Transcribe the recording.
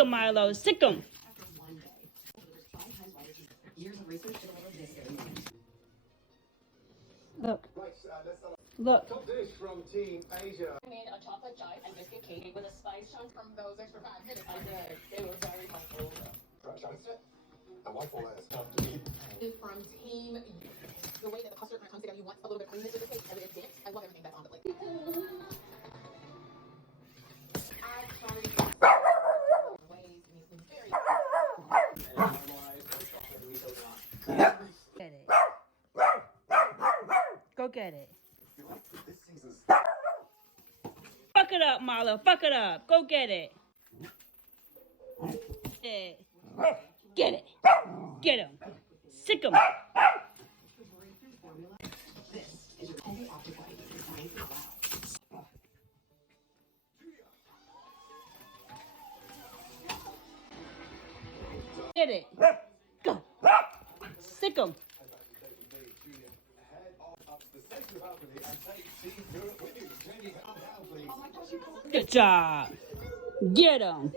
'em, Milo. Sick 'em. Look. Look. Top dish from Team Asia. I made a chocolate chive and biscuit cake with a spice chunk from those extra 5 minutes. I did. They were very helpful. And white four layers. From Team, the way that the custard when it comes together, you want a little bit of creaminess with the cake, and it's dense. I love everything that's on the plate. Get it. Go get it. Fuck it up, Milo. Fuck it up. Go get it. Get it. Get him. Sick him. Get it. Go. Sick him. Good job. Get him.